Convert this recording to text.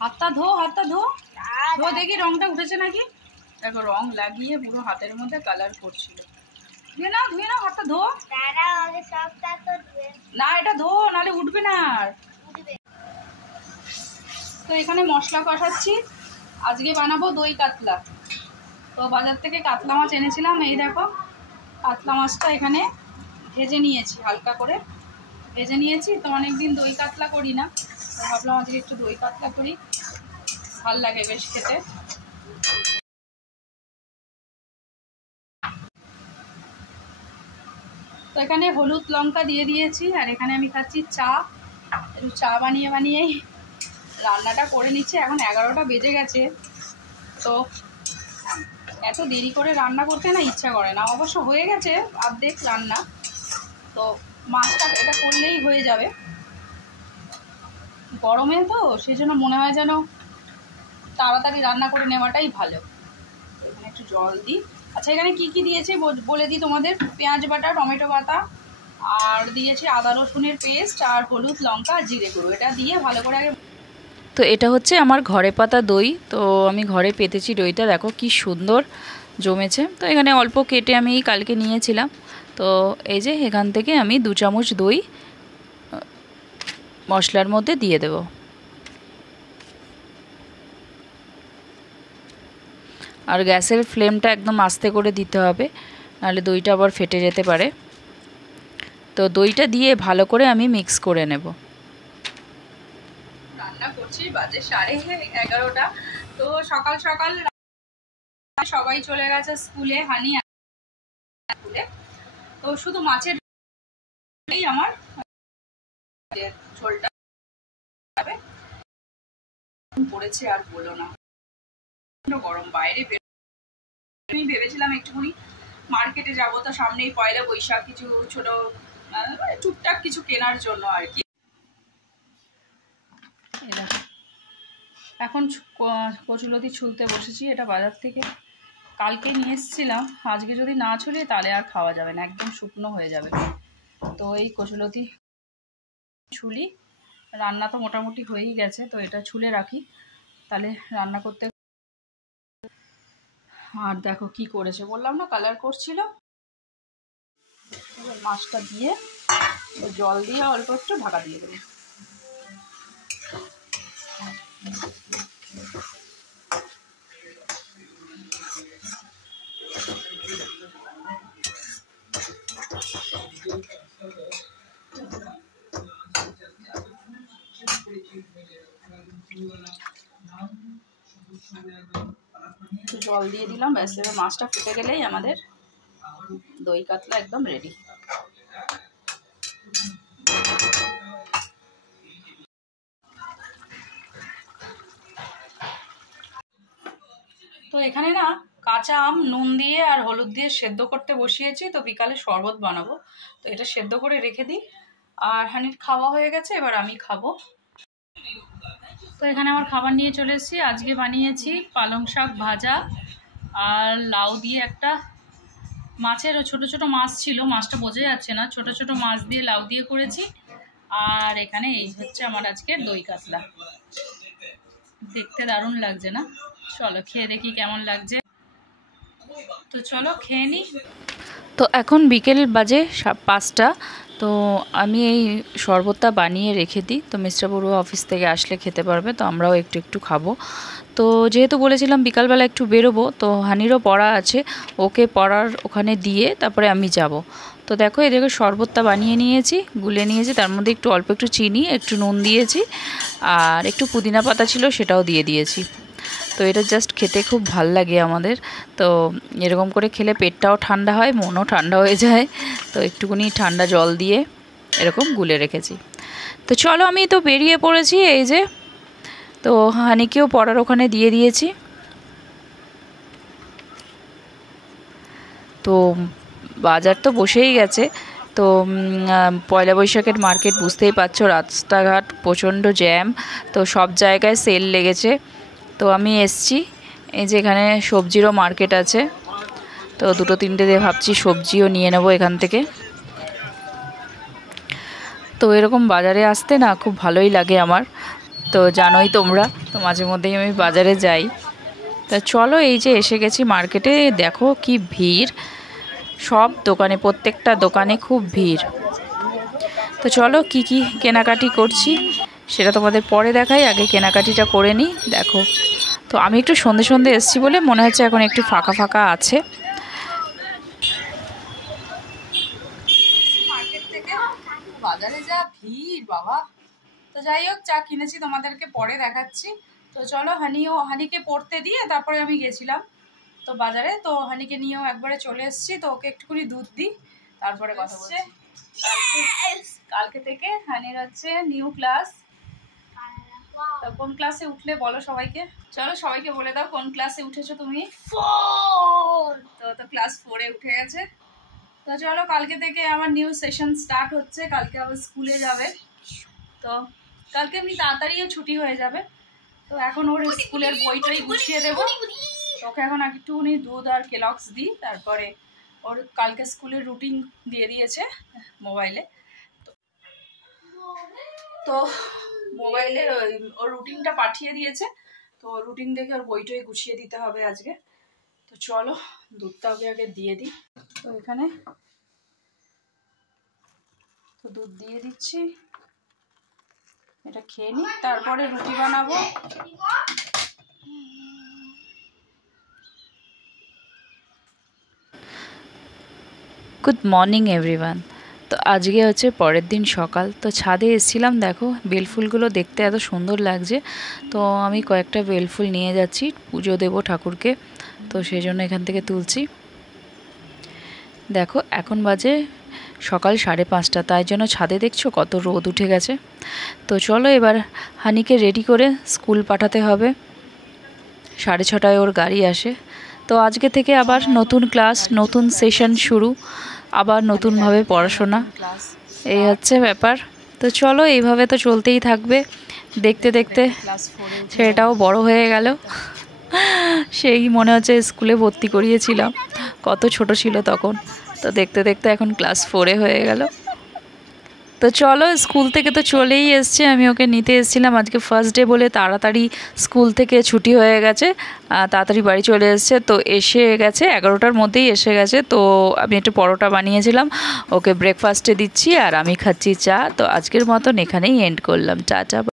হাতটা ধো, হাতটা ধো, ধো দেখি রংটা উঠেছে নাকি। দেখো রং লাগিয়ে পুরো হাতের মধ্যে কালার করছিল। ধুয়ে নাও হাতটা ধো। না এটা ধো, নাহলে উঠবে না আর। তো এখানে মশলা কষাচ্ছি, আজকে বানাবো দই কাতলা। তো বাজার থেকে কাতলা মাছ এনেছিলাম, এই দেখো কাতলা মাছটা এখানে ভেজে নিয়েছি, হালকা করে ভেজে নিয়েছি। তো অনেকদিন দই কাতলা করি না, তো ভাবলাম আজকে একটু দই কাতলা করি, ভাল লাগে বেশ খেতে। তো এখানে হলুদ লঙ্কা দিয়ে দিয়েছি, আর এখানে আমি খাচ্ছি চা। একটু চা বানিয়েই রান্নাটা করে নিচ্ছি। এখন 11টা বেজে গেছে, তো এত দেরি করে রান্না করতে না ইচ্ছা করে না। অবশ্য হয়ে গেছে অর্ধেক রান্না, তো মাছটা এটা করলেই হয়ে যাবে। গরমে তো সেই জন্য মনে হয় যেন তাড়াতাড়ি রান্না করে নেওয়াটাই ভালো। এখানে একটু জল দিই। আচ্ছা এখানে কি কি দিয়েছি বলে দিই তোমাদের। পেঁয়াজ বাটা, টমেটো বাটা, আর দিয়েছি আদা রসুনের পেস্ট, আর হলুদ লঙ্কা জিরে গুঁড়ো। এটা দিয়ে ভালো করে আগে। তো এটা হচ্ছে আমার ঘরে পাতা দই। তো আমি ঘরে পেতেছি দইটা, দেখো কি সুন্দর জমেছে। তো এখানে অল্প কেটে আমি কালকে নিয়েছিলাম। তো এই যে এখান থেকে আমি 2 চামচ দই মশলার মধ্যে দিয়ে দেব। আর গ্যাসের ফ্লেমটা একদম আস্তে করে দিতে হবে, নাহলে দইটা আবার ফেটে যেতে পারে। তো দইটা দিয়ে ভালো করে আমি মিক্স করে নেব। রান্না করছি, বাজে 11:30। তো সকাল সকাল সবাই চলে গেছে স্কুলে, হানি স্কুলে। তো শুধু মাছের আমার ঝোলটা পড়েছে আর বলো না, গরম বাইরে। আমি ভেবেছিলাম একটুখানি মার্কেটে যাবো, তো সামনেই পয়লা বৈশাখ, কিছু ছোট টুকটাক কিছু কেনার জন্য আর কি। এখন কচুলতি ছুলতে বসেছি। এটা বাজার থেকে কালকে নিয়ে এসেছিলাম, আজকে যদি না ছুলি তাহলে আর খাওয়া যাবে না, একদম শুকনো হয়ে যাবে। তো এই কচুলতি ছুলি, রান্না তো মোটামুটি হয়েই গেছে, তো এটা ছুলে রাখি, তাহলে রান্না করতে। আর দেখো কি করেছে, বললাম না কালার করছিল। মাছটা দিয়ে জল দিয়ে অল্প একটু ঢাকা দিয়ে দেবো। জল দিয়ে দিলাম, ব্যাস। এবার মাছটা ফুটে গেলেই আমাদের দই কাতলা একদম রেডি। তো এখানে না কাঁচা আম নুন দিয়ে আর হলুদ দিয়ে সেদ্ধ করতে বসিয়েছি। তো বিকালে শরবত বানাবো, তো এটা সেদ্ধ করে রেখে দিই। আর হানির খাওয়া হয়ে গেছে, এবার আমি খাবো। তো এখানে আমার খাবার নিয়ে চলে এসেছি। আজকে বানিয়েছি পালং শাক ভাজা, আর লাউ দিয়ে একটা মাছের ছোট ছোট মাছ ছিল, মাছটা বোঝা যাচ্ছে না, ছোট ছোট মাছ দিয়ে লাউ দিয়ে করেছি। আর এখানে এই হচ্ছে আমার আজকের দই কাতলা। দেখতে দারুণ লাগছে না? চলো খেয়ে দেখি কেমন লাগছে। তো চলো খেয়ে নিই। তো এখন বিকেল বাজে 5টা। তো আমি এই শরবতটা বানিয়ে রেখে দিই, তো মিস্টার বড়ুয়া অফিস থেকে আসলে খেতে পারবে, তো আমরাও একটু একটু খাবো। তো যেহেতু বলেছিলাম বিকালবেলা একটু বেরোবো, তো হানিরও পড়া আছে, ওকে পড়ার ওখানে দিয়ে তারপরে আমি যাব। তো দেখো এদিকে শরবতটা বানিয়ে নিয়েছি, গুলে নিয়েছি, তার মধ্যে একটু অল্প একটু চিনি, একটু নুন দিয়েছি, আর একটু পুদিনা পাতা ছিল সেটাও দিয়ে দিয়েছি। তো এটা জাস্ট খেতে খুব ভাল লাগে আমাদের। তো এরকম করে খেলে পেটটাও ঠান্ডা হয়, মনও ঠান্ডা হয়ে যায়। তো একটুখানি ঠান্ডা জল দিয়ে এরকম গুলে রেখেছি। তো চলো আমি তো বেরিয়ে পড়েছি, এই যে। তো হানিকেও পড়ার ওখানে দিয়ে দিয়েছি। তো বাজার তো বসেই গেছে। তো পয়লা বৈশাখের মার্কেট বুঝতেই পারছো, রাস্তাঘাট প্রচণ্ড জ্যাম, তো সব জায়গায় সেল লেগেছে। তো আমি এসছি, এই যে এখানে সবজিরও মার্কেট আছে, তো 2-3টে দিয়ে ভাবছি সবজিও নিয়ে নেব এখান থেকে। তো এরকম বাজারে আসতে না খুব ভালোই লাগে আমার, তো জানোই তোমরা। তো তো মাঝে মধ্যেই আমি বাজারে যাই। তা চলো, এই যে এসে গেছি মার্কেটে, দেখো কি ভিড়, সব দোকানে, প্রত্যেকটা দোকানে খুব ভিড়। তো চলো কি কি কেনাকাটি করছি সেটা তোমাদের পরে দেখাই, আগে কেনাকাটিটা করে নিই। দেখো, তো আমি একটু সন্ধে সন্ধে এসেছি বলে মনে হচ্ছে এখন একটু ফাঁকা ফাঁকা আছে। মার্কেট থেকে বাজারে যা ভিড় বাবা। তো যাই হোক, চা কিনেছি তোমাদেরকে পরে দেখাচ্ছি। তো চলো, হানিকে পড়তে দিয়ে তারপরে আমি গেছিলাম তো বাজারে, তো হানিকে নিয়েও একবারে চলে এসেছি। তো ওকে একটুখানি দুধ দিই, তারপরে কথা বলছি। কালকে থেকে হানির হচ্ছে নিউ ক্লাস। তো কোন ক্লাসে উঠলে বলো সবাইকে, চলো সবাইকে বলে দাও কোন ক্লাসে উঠেছো তুমি। 4। তো ক্লাস 4-এ উঠে গেছে। তো চলো, কালকে থেকে আমার নিউ সেশন স্টার্ট হচ্ছে, কালকে আবার স্কুলে যাবে। তো কালকে এমনি তাড়াতাড়িও ছুটি হয়ে যাবে। তো এখন ওর স্কুলের বইটাই গুছিয়ে দেবো। ওকে এখন একটুখানি দুধ আর কেলক্স দিই, তারপরে ওর কালকে স্কুলের রুটিন দিয়ে দিয়েছে মোবাইলে। তো মোবাইলে ওর রুটিনটা পাঠিয়ে দিয়েছে, তো রুটিন দেখে ওর বইটাই গুছিয়ে দিতে হবে আজকে। তো চলো, দুধটা ওকে আগে দিয়ে দিই। তো এখানে তো দুধ দিয়ে দিচ্ছি, এটা খেয়ে নিই, তারপরে রুটি বানাবো। Good morning everyone. তো আজকে হচ্ছে পরের দিন সকাল। তো ছাদে এসেছিলাম, দেখো বেলফুলগুলো দেখতে এত সুন্দর লাগছে। তো আমি কয়েকটা বেলফুল নিয়ে যাচ্ছি, পুজো দেবো ঠাকুরকে, তো সেই জন্য এখান থেকে তুলছি। দেখো এখন বাজে সকাল 5:30, তাই জন্য ছাদে দেখছো কত রোদ উঠে গেছে। তো চলো এবার হানিকে রেডি করে স্কুল পাঠাতে হবে, 6:30টায় ওর গাড়ি আসে। তো আজকে থেকে আবার নতুন ক্লাস, নতুন সেশন শুরু, আবার নতুনভাবে পড়াশোনা, এই হচ্ছে ব্যাপার। তো চলো এইভাবে তো চলতেই থাকবে, দেখতে দেখতে সেটাও বড় হয়ে গেল। সেই মনে হচ্ছে স্কুলে ভর্তি করিয়েছিলাম, কত ছোট ছিল তখন। তো দেখতে দেখতে এখন ক্লাস 4-এ হয়ে গেল। তো চলো, স্কুল থেকে তো চলেই এসছে, আমি ওকে নিতে এসেছিলাম, আজকে ফার্স্ট ডে বলে তাড়াতাড়ি স্কুল থেকে ছুটি হয়ে গেছে, তাড়াতাড়ি বাড়ি চলে এসছে। তো এসে গেছে 11টার মধ্যেই এসে গেছে। তো আমি একটু পরোটা বানিয়েছিলাম, ওকে ব্রেকফাস্টে দিচ্ছি আর আমি খাচ্ছি চা। তো আজকের মতন এখানেই এন্ড করলাম, টাটা।